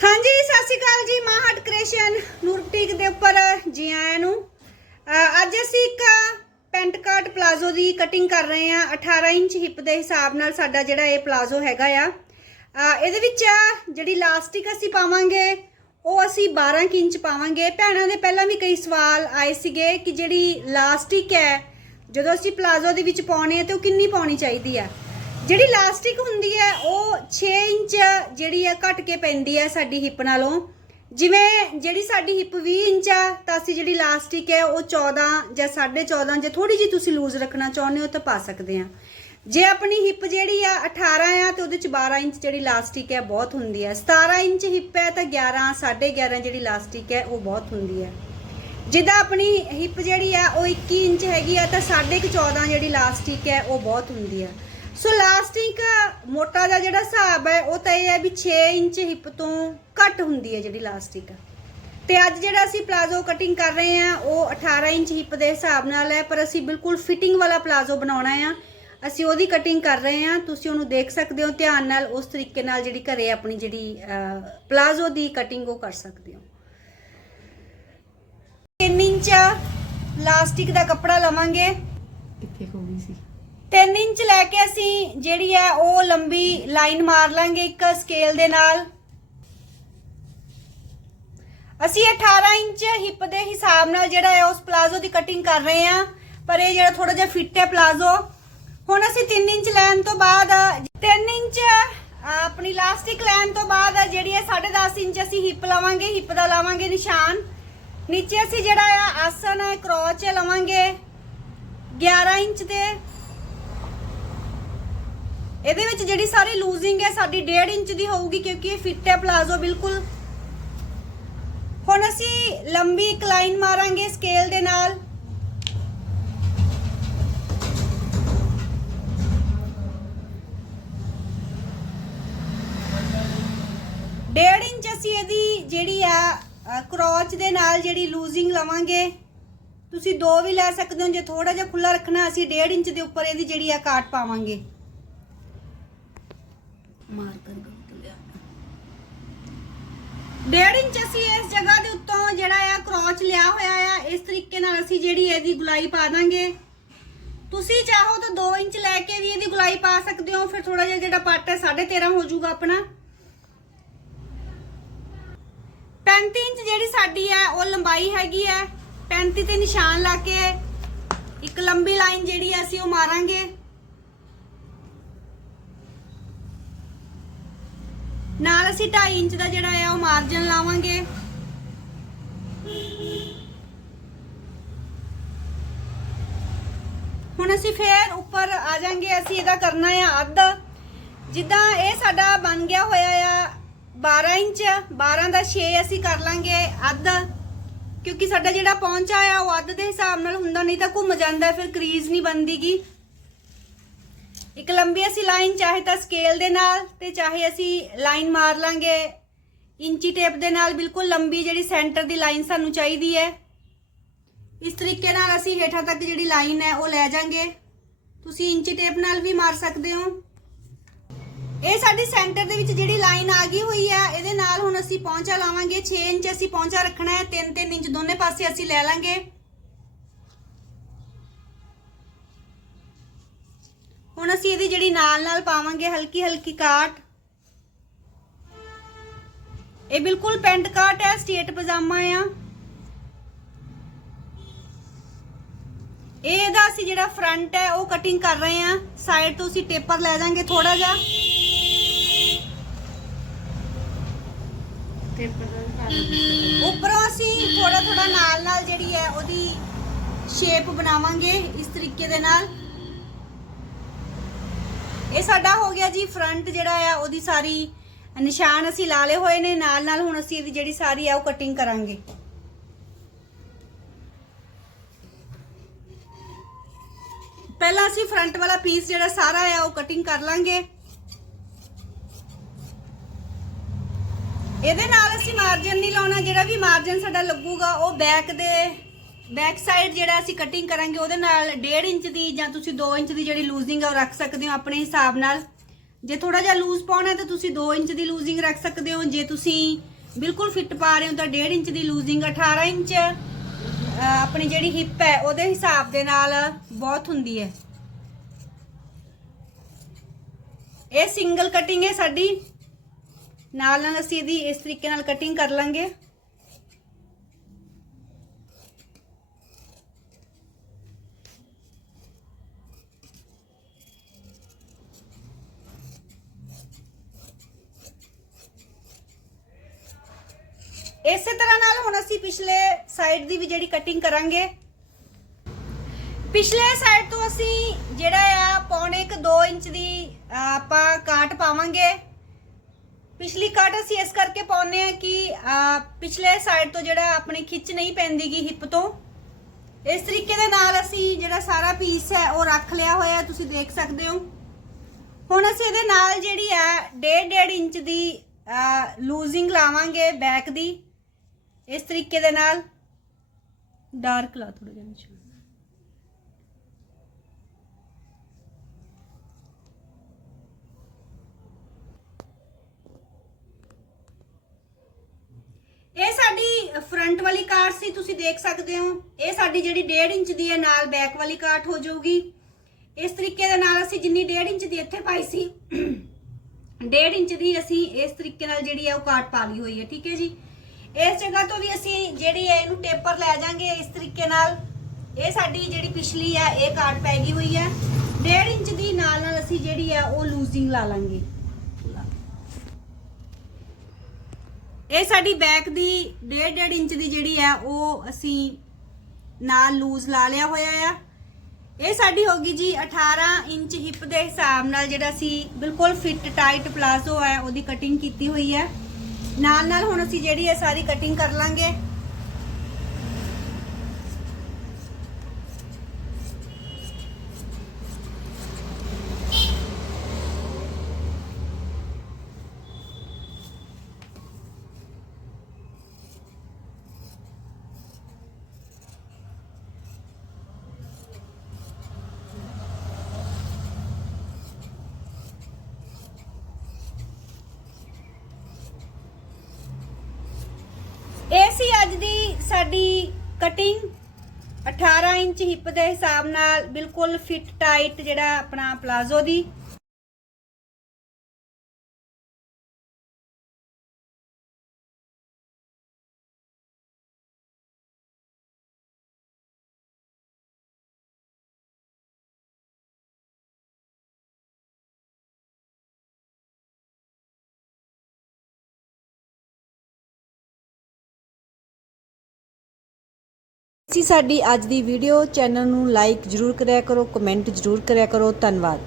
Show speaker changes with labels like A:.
A: ਹਾਂਜੀ, ਸਤਿ ਸ਼੍ਰੀ ਅਕਾਲ ਜੀ ਮਾਹਟ ਕ੍ਰਿਏਸ਼ਨ ਨੂਰ ਬੁਟੀਕ ਦੇ ਉੱਪਰ ਜੀ ਆਇਆਂ ਨੂੰ। ਅੱਜ ਅਸੀਂ ਇੱਕ ਪੈਂਟ ਕਾਟ ਪਲਾਜ਼ੋ ਦੀ ਕਟਿੰਗ ਕਰ ਰਹੇ ਹਾਂ। 18 ਇੰਚ ਹਿੱਪ ਦੇ ਹਿਸਾਬ ਨਾਲ ਸਾਡਾ ਜਿਹੜਾ ਇਹ ਪਲਾਜ਼ੋ ਹੈਗਾ ਆ। ਇਹਦੇ ਵਿੱਚ ਜਿਹੜੀ ਲਾਸਟਿਕ ਅਸੀਂ ਪਾਵਾਂਗੇ, ਉਹ ਅਸੀਂ 12 ਕੁ ਇੰਚ ਪਾਵਾਂਗੇ। ਭੈਣਾਂ ਦੇ ਪਹਿਲਾਂ ਵੀ ਕਈ ਸਵਾਲ ਆਏ ਸੀਗੇ ਕਿ ਜਿਹੜੀ ਲਾਸਟਿਕ ਹੈ, ਜਦੋਂ ਅਸੀਂ ਪਲਾਜ਼ੋ ਦੇ ਵਿੱਚ ਪਾਉਣੇ ਆ ਤੇ ਉਹ ਕਿੰਨੀ ਪਾਉਣੀ ਚਾਹੀਦੀ ਆ ਜਿਹੜੀ ਲਾਸਟਿਕ ਹੁੰਦੀ ਹੈ, ਉਹ 6 ਇੰਚ ਜਿਹੜੀ ਹੈ ਘਟ ਕੇ ਪੈਂਦੀ ਹੈ ਸਾਡੀ ਹਿੱਪ ਨਾਲੋਂ। ਜਿਵੇਂ ਜਿਹੜੀ ਸਾਡੀ ਹਿੱਪ 20 ਇੰਚ ਆ, ਤਾਂ ਅਸੀਂ ਜਿਹੜੀ ਲਾਸਟਿਕ ਹੈ, ਉਹ 14 ਜਾਂ 14.5 ਜੇ ਥੋੜੀ ਜਿਹੀ ਤੁਸੀਂ ਲੂਜ਼ ਰੱਖਣਾ ਚਾਹੁੰਦੇ ਹੋ ਤਾਂ ਪਾ ਸਕਦੇ ਆ ਜੇ ਆਪਣੀ ਹਿੱਪ ਜਿਹੜੀ ਆ 18 ਆ, ਤੇ ਉਹਦੇ ਚ 12 ਇੰਚ ਜਿਹੜੀ ਲਾਸਟਿਕ ਹੈ, ਬਹੁਤ ਹੁੰਦੀ ਹੈ। 17 ਇੰਚ ਹਿੱਪ ਹੈ, ਤਾਂ 11 11.5 ਜਿਹੜੀ ਲਾਸਟਿਕ ਹੈ, ਉਹ ਬਹੁਤ ਹੁੰਦੀ ਹੈ। ਜਿੱਦਾਂ ਆਪਣੀ ਹਿੱਪ ਜਿਹੜੀ ਆ, ਉਹ 21 ਇੰਚ ਹੈਗੀ ਆ, ਤਾਂ 14.5 ਜਿਹੜੀ ਲਾਸਟਿਕ ਹੈ, ਉਹ ਬਹੁਤ ਹੁੰਦੀ ਆ। ਸੋ ਲਾਸਟਿਕ uh, ਮੋਟਾ ਦਾ ਜਿਹੜਾ ਹਿਸਾਬ ਹੈ, ਉਹ ਤਾਂ ਇਹ ਹੈ ਵੀ 6 ਇੰਚ ਹਿੱਪ ਤੋਂ ਘੱਟ ਹੁੰਦੀ ਹੈ ਜਿਹੜੀ ਲਾਸਟਿਕ ਤੇ ਅੱਜ ਜਿਹੜਾ ਅਸੀਂ ਪਲਾਜ਼ੋ ਕਟਿੰਗ ਕਰ ਰਹੇ ਹਾਂ, ਉਹ 18 ਇੰਚ ਹਿੱਪ ਦੇ ਹਿਸਾਬ ਨਾਲ ਹੈ, ਪਰ ਅਸੀਂ ਬਿਲਕੁਲ ਫਿਟਿੰਗ ਵਾਲਾ ਪਲਾਜ਼ੋ ਬਣਾਉਣਾ ਆ। ਅਸੀਂ ਉਹਦੀ ਕਟਿੰਗ ਕਰ ਰਹੇ ਹਾਂ, ਤੁਸੀਂ ਉਹਨੂੰ ਦੇਖ ਸਕਦੇ ਹੋ, ਧਿਆਨ ਨਾਲ ਉਸ ਤਰੀਕੇ ਨਾਲ ਜਿਹੜੀ ਘਰੇ ਆਪਣੀ ਜਿਹੜੀ ਪਲਾਜ਼ੋ ਦੀ ਕਟਿੰਗ ਉਹ ਕਰ ਸਕਦੇ ਹੋ। 3 ਇੰਚ ਲਾਸਟਿਕ ਦਾ ਕੱਪੜਾ ਲਵਾਂਗੇ।
B: ਕਿੱਥੇ ਖੋ ਗਈ ਸੀ?
A: 3 ਇੰਚ ਲੈ ਕੇ ਅਸੀਂ ਜਿਹੜੀ ਹੈ ਉਹ ਲੰਬੀ ਲਾਈਨ ਮਾਰ ਲਾਂਗੇ ਇੱਕ ਸਕੇਲ ਦੇ ਨਾਲ। ਅਸੀਂ 18 ਇੰਚ ਹਿੱਪ ਦੇ ਹਿਸਾਬ ਨਾਲ ਜਿਹੜਾ ਹੈ ਉਸ ਪਲਾਜ਼ੋ ਦੀ ਕਟਿੰਗ ਕਰ ਰਹੇ ਹਾਂ, ਪਰ ਇਹ ਜਿਹੜਾ ਥੋੜਾ ਜਿਹਾ ਫਿੱਟ ਹੈ ਪਲਾਜ਼ੋ ਹੁਣ ਅਸੀਂ 3 ਇੰਚ ਲੈਣ ਤੋਂ ਬਾਅਦ 3 ਇੰਚ ਆਪਣੀ ਲਾਸਟਿਕ ਲੈਣ ਤੋਂ ਬਾਅਦ ਜਿਹੜੀ ਹੈ 10.5 ਇੰਚ ਅਸੀਂ ਹਿੱਪ ਲਵਾਂਗੇ ਹਿੱਪ ਦਾ ਲਾਵਾਂਗੇ ਨਿਸ਼ਾਨ। ਨੀਚੇ ਅਸੀਂ ਜਿਹੜਾ ਆ ਆਸਨ ਹੈ ਕਰੋਚ ਲਵਾਂਗੇ 11 ਇੰਚ ਦੇ। ਇਹਦੇ ਵਿੱਚ ਜਿਹੜੀ ਸਾਰੀ ਲੂਜ਼ਿੰਗ ਹੈ, ਸਾਡੀ 1.5 ਇੰਚ ਦੀ ਹੋਊਗੀ ਕਿਉਂਕਿ ਇਹ ਫਿੱਟ ਹੈ ਪਲਾਜ਼ੋ ਬਿਲਕੁਲ। ਹੁਣ ਅਸੀਂ ਲੰਬੀ ਇੱਕ ਲਾਈਨ ਮਾਰਾਂਗੇ ਸਕੇਲ ਦੇ ਨਾਲ। ਡੇਢ ਇੰਚ ਅਸੀਂ ਇਹਦੀ ਜਿਹੜੀ ਆ ਕਰੋਚ ਦੇ ਨਾਲ ਜਿਹੜੀ ਲੂਜ਼ਿੰਗ ਲਵਾਂਗੇ। ਤੁਸੀਂ ਦੋ ਵੀ ਲੈ ਸਕਦੇ ਹੋ, ਜੇ ਥੋੜਾ ਜਿਹਾ ਖੁੱਲਾ ਰੱਖਣਾ, ਅਸੀਂ ਡੇਢ ਇੰਚ ਦੇ ਉੱਪਰ ਇਹਦੀ ਜਿਹੜੀ ਆ ਕਾਟ ਪਾਵਾਂਗੇ। ਮਾਰ ਕਰ ਲਿਆ। ਡੇਢ ਇੰਚ ਅਸੀਂ ਇਸ ਜਗ੍ਹਾ ਦੇ ਉੱਤੋਂ ਜਿਹੜਾ ਆ ਕਰੋਚ ਲਿਆ ਹੋਇਆ ਆ, ਇਸ ਤਰੀਕੇ ਨਾਲ ਅਸੀਂ ਜਿਹੜੀ ਇਹਦੀ ਗੁਲਾਈ ਪਾ ਦਾਂਗੇ। ਤੁਸੀਂ ਚਾਹੋ ਤਾਂ 2 ਇੰਚ ਲੈ ਕੇ ਵੀ ਇਹਦੀ ਗੁਲਾਈ ਪਾ ਸਕਦੇ ਹੋ, ਫਿਰ ਥੋੜਾ ਜਿਹਾ ਜਿਹੜਾ ਪੱਟ ਹੈ 13.5 ਹੋ ਜਾਊਗਾ ਆਪਣਾ। 35 ਇੰਚ ਜਿਹੜੀ ਸਾਡੀ ਹੈ, ਉਹ ਲੰਬਾਈ ਹੈਗੀ ਹੈ। 35 ਤੇ ਨਿਸ਼ਾਨ ਲਾ ਕੇ ਇੱਕ ਲੰਬੀ ਲਾਈਨ ਜਿਹੜੀ ਹੈ ਅਸੀਂ ਉਹ ਮਾਰਾਂਗੇ। ਨਾਲ ਅਸੀਂ 2.5 ਇੰਚ ਦਾ ਜਿਹੜਾ ਆ ਉਹ ਮਾਰਜਨ ਲਾਵਾਂਗੇ। ਹੁਣ ਅਸੀਂ ਫੇਰ ਉੱਪਰ ਆ ਜਾਾਂਗੇ, ਅਸੀਂ ਇਹਦਾ ਕਰਨਾ ਆ ਅੱਧ। ਜਿੱਦਾਂ ਇਹ ਸਾਡਾ ਬਣ ਗਿਆ ਹੋਇਆ ਆ 12 ਇੰਚ 12 ਦਾ 6 ਅਸੀਂ ਕਰ ਲਾਂਗੇ ਅੱਧ। ਕਿਉਂਕਿ ਸਾਡਾ ਜਿਹੜਾ ਪਹੁੰਚਾ ਆ ਉਹ ਅੱਧ ਦੇ ਹਿਸਾਬ ਨਾਲ ਹੁੰਦਾ, ਨਹੀਂ ਤਾਂ ਘੁੰਮ ਜਾਂਦਾ, ਫਿਰ ਕਰੀਜ਼ ਨਹੀਂ ਬਣਦੀਗੀ। ਇੱਕ ਲੰਬੀ ਅਸੀਂ ਲਾਈਨ, ਚਾਹੇ ਤਾਂ ਸਕੇਲ ਦੇ ਨਾਲ ਤੇ ਚਾਹੇ ਅਸੀਂ ਲਾਈਨ ਮਾਰ ਲਾਂਗੇ, ਇੰਚੀ ਟੇਪ ਦੇ ਨਾਲ ਬਿਲਕੁਲ ਲੰਬੀ ਜਿਹੜੀ ਸੈਂਟਰ ਦੀ ਲਾਈਨ ਸਾਨੂੰ ਚਾਹੀਦੀ ਹੈ। ਇਸ ਤਰੀਕੇ ਨਾਲ ਅਸੀਂ ਹੇਠਾਂ ਤੱਕ ਜਿਹੜੀ ਲਾਈਨ ਹੈ ਉਹ ਲੈ ਜਾਾਂਗੇ। ਤੁਸੀਂ ਇੰਚੀ ਟੇਪ ਨਾਲ ਵੀ ਮਾਰ ਸਕਦੇ ਹੋ। ਇਹ ਸਾਡੀ ਸੈਂਟਰ ਦੇ ਵਿੱਚ ਜਿਹੜੀ ਲਾਈਨ ਆ ਗਈ ਹੋਈ ਆ ਇਹਦੇ ਨਾਲ ਹੁਣ ਅਸੀਂ ਪਹੁੰਚਾ ਲਾਵਾਂਗੇ। 6 ਇੰਚ ਅਸੀਂ ਪਹੁੰਚਾ ਰੱਖਣਾ ਹੈ 3-3 ਇੰਚ ਦੋਨੇ ਪਾਸੇ ਅਸੀਂ ਲੈ ਲਾਂਗੇ। ਹੁਣ ਅਸੀਂ ਇਹਦੀ ਜਿਹੜੀ ਨਾਲ ਨਾਲ ਪਾਵਾਂਗੇ ਹਲਕੀ ਹਲਕੀ ਕਾਟ। ਇਹ ਬਿਲਕੁਲ ਪੈਂਟ ਕਾਟ ਹੈ ਸਟੇਟ ਪਜਾਮਾ ਆ। ਇਹ ਇਹਦਾ ਅਸੀਂ ਜਿਹੜਾ ਫਰੰਟ ਹੈ ਉਹ ਕਟਿੰਗ ਕਰ ਰਹੇ ਆ ਸਾਈਡ ਤੋਂ ਅਸੀਂ ਟੇਪਰ ਲੈ ਜਾਾਂਗੇ ਥੋੜਾ ਜਿਹਾ। ਉੱਪਰੋਂ ਅਸੀਂ ਥੋੜਾ ਥੋੜਾ ਨਾਲ ਨਾਲ ਜਿਹੜੀ ਹੈ ਉਹਦੀ ਸ਼ੇਪ ਬਣਾਵਾਂਗੇ ਇਸ ਤਰੀਕੇ ਦੇ ਨਾਲ। ਇਹ ਸਾਡਾ ਹੋ ਗਿਆ ਜੀ ਫਰੰਟ ਜਿਹੜਾ ਆ, ਉਹਦੀ ਸਾਰੀ ਨਿਸ਼ਾਨ ਅਸੀਂ ਲਾ ਲਏ ਹੋਏ ਨੇ। ਨਾਲ ਨਾਲ ਹੁਣ ਅਸੀਂ ਇਹਦੀ ਜਿਹੜੀ ਸਾਰੀ ਆ, ਉਹ ਕਟਿੰਗ ਕਰਾਂਗੇ। ਪਹਿਲਾਂ ਅਸੀਂ ਫਰੰਟ ਵਾਲਾ ਪੀਸ ਜਿਹੜਾ ਸਾਰਾ ਆ, ਉਹ ਕਟਿੰਗ ਕਰ ਲਾਂਗੇ। ਇਹਦੇ ਨਾਲ ਅਸੀਂ ਮਾਰਜਨ ਨਹੀਂ ਲਾਉਣਾ, ਜਿਹੜਾ ਵੀ ਮਾਰਜਨ ਸਾਡਾ ਲੱਗੂਗਾ, ਉਹ ਬੈਕ ਦੇ ਬੈਕ ਸਾਈਡ ਜਿਹੜਾ ਅਸੀਂ ਕਟਿੰਗ ਕਰਾਂਗੇ, ਉਹਦੇ ਨਾਲ 1.5 ਇੰਚ ਦੀ ਜਾਂ ਤੁਸੀਂ 2 ਇੰਚ ਦੀ ਜਿਹੜੀ ਲੂਜ਼ਿੰਗ ਹੈ ਉਹ ਰੱਖ ਸਕਦੇ ਹੋ ਆਪਣੇ ਹਿਸਾਬ ਨਾਲ। ਜੇ ਥੋੜਾ ਜਿਹਾ ਲੂਜ਼ ਪਾਉਣਾ ਤਾਂ ਤੁਸੀਂ 2 ਇੰਚ ਦੀ ਲੂਜ਼ਿੰਗ ਰੱਖ ਸਕਦੇ ਹੋ। ਜੇ ਤੁਸੀਂ ਬਿਲਕੁਲ ਫਿੱਟ ਪਾ ਰਹੇ ਹੋ ਤਾਂ 1.5 ਇੰਚ ਦੀ ਲੂਜ਼ਿੰਗ 18 ਇੰਚ ਆਪਣੀ ਜਿਹੜੀ ਹਿੱਪ ਹੈ, ਉਹਦੇ ਹਿਸਾਬ ਦੇ ਨਾਲ ਬਹੁਤ ਹੁੰਦੀ ਹੈ। ਇਹ ਸਿੰਗਲ ਕਟਿੰਗ ਹੈ ਸਾਡੀ। ਨਾਲ ਨਾਲ ਅਸੀਂ ਇਹਦੀ ਇਸ ਤਰੀਕੇ ਨਾਲ ਕਟਿੰਗ ਕਰ ਲਾਂਗੇ। ਇਸੇ ਤਰ੍ਹਾਂ ਨਾਲ ਹੁਣ ਅਸੀਂ ਪਿਛਲੇ ਸਾਈਡ ਦੀ ਵੀ ਜਿਹੜੀ ਕਟਿੰਗ ਕਰਾਂਗੇ। ਪਿਛਲੇ ਸਾਈਡ ਤੋਂ ਅਸੀਂ ਜਿਹੜਾ ਆ, ਪੌਣੇ ਕ 2 ਇੰਚ ਦੀ ਆਪਾਂ ਕਾਟ ਪਾਵਾਂਗੇ। ਪਿਛਲੀ ਕਾਟ ਅਸੀਂ ਇਸ ਕਰਕੇ ਪਾਉਨੇ ਆ ਕਿ ਪਿਛਲੇ ਸਾਈਡ ਤੋਂ ਜਿਹੜਾ ਆਪਣੀ ਖਿੱਚ ਨਹੀਂ ਪੈਂਦੀਗੀ ਹਿੱਪ ਤੋਂ। ਇਸ ਤਰੀਕੇ ਦੇ ਨਾਲ ਅਸੀਂ ਜਿਹੜਾ ਸਾਰਾ ਪੀਸ ਹੈ, ਉਹ ਰੱਖ ਲਿਆ ਹੋਇਆ ਤੁਸੀਂ ਦੇਖ ਸਕਦੇ ਹੋ। ਹੁਣ ਅਸੀਂ ਇਹਦੇ ਨਾਲ ਜਿਹੜੀ ਹੈ 1.5 ਇੰਚ ਦੀ ਲੂਜ਼ਿੰਗ ਲਾਵਾਂਗੇ ਬੈਕ ਦੀ। ਇਸ ਤਰੀਕੇ ਦੇ ਨਾਲ ਡਾਰਕ ਲਾ ਥੋੜਾ ਜਿਹਾ ਨੀਚੇ ਇਹ ਸਾਡੀ ਫਰੰਟ ਵਾਲੀ ਕਾਟ ਸੀ ਤੁਸੀਂ ਦੇਖ ਸਕਦੇ ਹੋ। ਇਹ ਸਾਡੀ ਜਿਹੜੀ 1.5 ਇੰਚ ਦੀ ਹੈ ਨਾਲ ਬੈਕ ਵਾਲੀ ਕਾਟ ਹੋ ਜਾਊਗੀ। ਇਸ ਤਰੀਕੇ ਦੇ ਨਾਲ ਅਸੀਂ ਜਿੰਨੀ 1.5 ਇੰਚ ਦੀ ਇੱਥੇ ਪਾਈ ਸੀ 1.5 ਇੰਚ ਦੀ ਅਸੀਂ ਇਸ ਤਰੀਕੇ ਨਾਲ ਜਿਹੜੀ ਹੈ ਉਹ ਕਾਟ ਪਾ ਲਈ ਹੋਈ ਹੈ ਠੀਕ ਹੈ ਜੀ? ਇਸ ਜਗ੍ਹਾ ਤੋਂ ਵੀ ਅਸੀਂ ਜਿਹੜੀ ਹੈ ਇਹਨੂੰ ਟੇਪਰ ਲੈ ਜਾਾਂਗੇ ਇਸ ਤਰੀਕੇ ਨਾਲ। ਇਹ ਸਾਡੀ ਜਿਹੜੀ ਪਿਛਲੀ ਹੈ, ਇਹ ਕਾਟ ਪੈ ਗਈ ਹੋਈ ਹੈ। 1.5 ਇੰਚ ਦੀ ਨਾਲ ਨਾਲ ਅਸੀਂ ਜਿਹੜੀ ਹੈ ਉਹ ਲੂਜ਼ਿੰਗ ਲਾ ਲਾਂਗੇ। ਇਹ ਸਾਡੀ ਬੈਕ ਦੀ 1.5 ਇੰਚ ਦੀ ਜਿਹੜੀ ਹੈ ਉਹ ਅਸੀਂ ਨਾਲ ਲੂਜ਼ ਲਾ ਲਿਆ ਹੋਇਆ ਆ। ਇਹ ਸਾਡੀ ਹੋ ਗਈ ਜੀ 18 ਇੰਚ ਹਿੱਪ ਦੇ ਹਿਸਾਬ ਨਾਲ ਜਿਹੜਾ ਅਸੀਂ ਬਿਲਕੁਲ ਫਿੱਟ ਟਾਈਟ ਪਲਾਜ਼ੋ ਹੈ, ਉਹਦੀ ਕਟਿੰਗ ਕੀਤੀ ਹੋਈ ਹੈ। ਨਾਲ ਨਾਲ ਹੁਣ ਅਸੀਂ ਜਿਹੜੀ ਹੈ ਸਾਰੀ ਕਟਿੰਗ ਕਰ ਲਾਂਗੇ ਇਹ ਸੀ ਅੱਜ ਦੀ ਸਾਡੀ ਕਟਿੰਗ 18 ਇੰਚ ਹਿੱਪ ਦੇ ਹਿਸਾਬ ਨਾਲ ਬਿਲਕੁਲ ਫਿੱਟ ਟਾਈਟ ਜਿਹੜਾ ਆਪਣਾ ਪਲਾਜ਼ੋ ਦੀ
C: ਸੀ ਸਾਡੀ ਅੱਜ ਦੀ ਵੀਡੀਓ ਚੈਨਲ ਨੂੰ ਲਾਈਕ ਜਰੂਰ ਕਰਿਆ ਕਰੋ ਕਮੈਂਟ ਜਰੂਰ ਕਰਿਆ ਕਰੋ, ਧੰਨਵਾਦ।